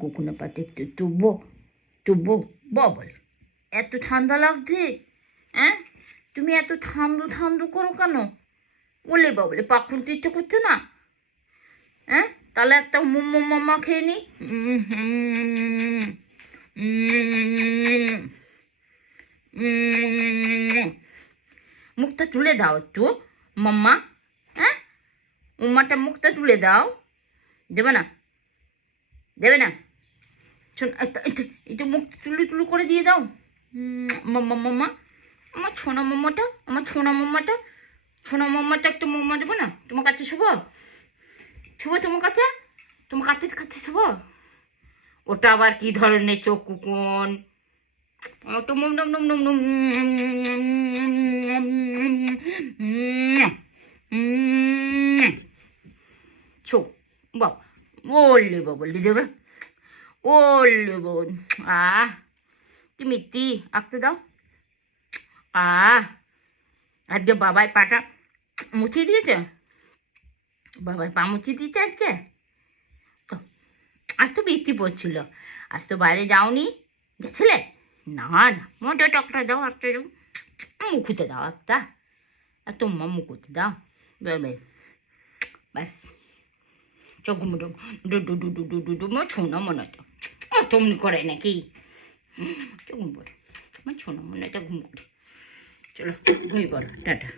কোকোনা পাতে একটু টুবো টুবো বল। এত ঠান্ডা লাগছে, হ্যাঁ? তুমি এত ঠান্ডু ঠান্ডু করো কেন? বলে বাবলে পা খুলতে ইচ্ছে করছে না? হ্যাঁ, তাহলে একটা মোমো মামা খেয়ে নি। মুখটা তুলে দাও একটু মাম্মা। হ্যাঁ, উম্মাটা মুখটা তুলে দাও। দেবে না? দেবে না? শোন, একটু মুখ তুলু তুলু করে দিয়ে দাও। মাম্মা মাম্মা, আমার ছোনা মাম্মাটা, আমার ছোনা মাম্মাটা, ছোনা মাম্মাটা একটু মাম্মা দেবো না তোমার কাছে? শুভ শুভ তোমার কাছে, তোমার কাছে কাছে শুভ। ওটা আবার কি ধরনের চোখ কুকুন? তো মুম নম নম নম নম। ছো বাবা, বললে বললি দেবে, বললে বল। কি মিত্তি, আঁকতে দাও। আজকে বাবাই পাটা মুছিয়ে দিয়েছে, বাবার পা মুছিয়ে দিয়েছে আজকে। তো আজ তো বৃষ্টি পড়ছিল, আজ তো বাইরে যাওনি, গেছিলে? না না, মোটা টকটা দাও একটা, মুখুতে দাও একটা, তোমা মুখুতে দাও। ব্যাস চোখ মুটো ডু ডু ডু ডু ডু ডু ডু ছোনা মনে হতো তেমনি করে নাকি? ঘুম পড়ে আমার ছোনা মনে হতো ঘুম করে। চলো ঘুমিয়ে পড়ো, টাটা।